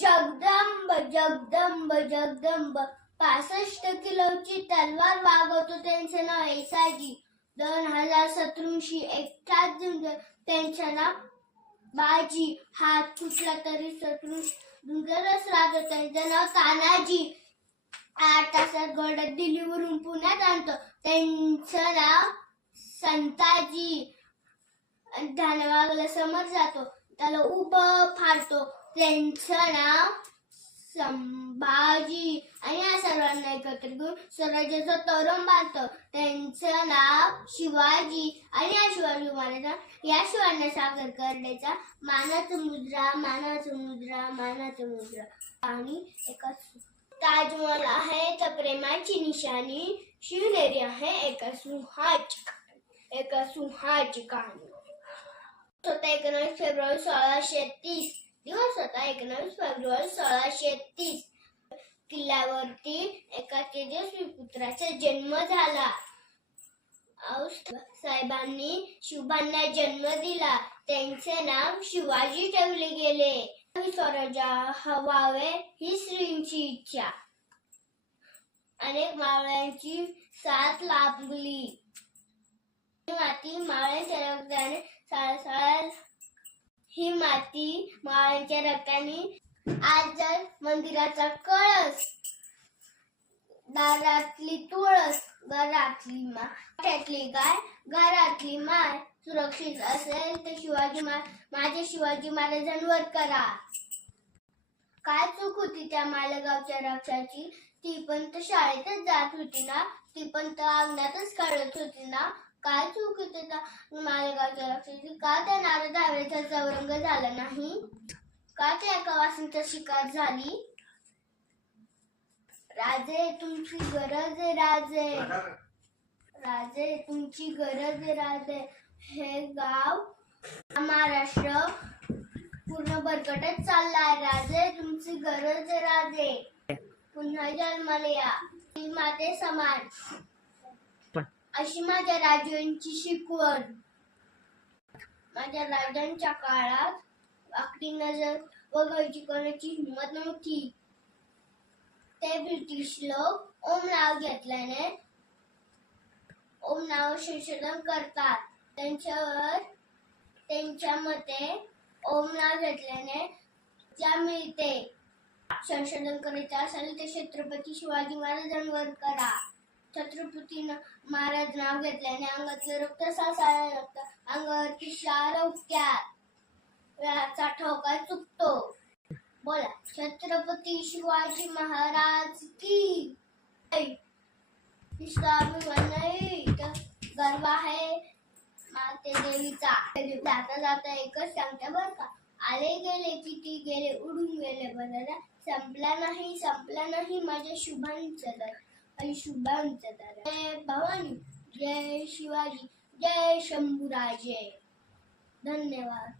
जगदंब जगदंब जगदंब 65 किलोची तलवार वागवतो त्यांचं नाव येसाजी. 2000 शत्रूंशी एकटाच झुंज त्यांचं नाव बाजी. हात कुठला तरी शत्रू झुंजतच राहतो त्यांचं नाव तानाजी. 8 तासात घोडा दिल्लीवरून पुण्यात आणतो त्यांचं नाव संताजी. धानवागला समोर जातो त्याला उभं फाडतो त्यांचं नाव संभाजी. आणि या सर्वांना एकत्र घेऊन स्वराज्याचा तोरण बांधतो त्यांचं नाव शिवाजी. आणि या शिवाजी महाराजांना या शिवांना सागर करण्याचा मानाचा मुद्रा मानाचा मुद्रा मानाचा मुद्रा. आणि एका ताजमहल आहे तर प्रेमाची निशाणी. शिवनेरी आहे एका सुहाची कहाणी. होता 19 फेब्रुवारी 1630 दिवस होता 19 फेब्रुवारी 1630. किल्ल्यावरती एका तेजस्वी पुत्राचा जन्म झाला. साहेबांनी शिवबांना जन्म दिला त्यांचे नाव शिवाजी ठेवले गेले. स्वराज्य हवावे ही श्रींची इच्छा. अनेक मावळ्यांची साथ लाभली. माती मावळ्यांच्या रक्ताने सळसळ. ही माती मावळ्यांच्या रक्ताने. आज मंदिराचा कळस दारातली तुळस घरातली माय गाय घरातली माय. सुरक्षित असेल तर माझ्या शिवाजी महाराजांवर करा. काय चूक होती त्या मालेगावच्या रक्षाची. ती पण तर शाळेतच जात होती ना. ती पण तर अंगणातच काढत होती ना. काय चूक होती त्या मालेगावच्या रक्षाची. का त्या नारद हवेचा चौरंग झाला नाही. का त्या एका वासनेचा शिकार झाली. राजे तुमची गरज आहे राजे. राजे तुमची गरज आहे राजे. हे गाव महाराष्ट्र पूर्ण भरकटत चाललाय. राजे तुमची गरज आहे राजे. पुन्हा जन्माला या माते समान अशी माझ्या राजांची शिकवण. माझ्या राजांच्या काळात वाकडी नजर बघायची कोणाची हिंमत नव्हती. ते ब्रिटिश लोक ओम नाव घेतल्याने ओम नाव संशोधन करतात. त्यांच्या मते ओम नाव घेतल्याने ज्या मिळते. संशोधन करायचे असेल तर छत्रपती शिवाजी महाराजांवर करा. छत्रपती महाराज नाव घेतल्याने अंगातलं रक्त सासायला लागतं. अंगावरती शार उठत्यात. वेळाचा ठोका चुकतो. बोला छत्रपती शिवाजी महाराज की. गर्व आहे माते देवीचा. जाता जाता एकच सांगते बर का. आले गेले किती गेले उडून गेले बरं. संपला नाही माझ्या शुभांचा दर. शुभांचा दर. जय भवानी जय शिवाजी जय शंभूराजे. धन्यवाद.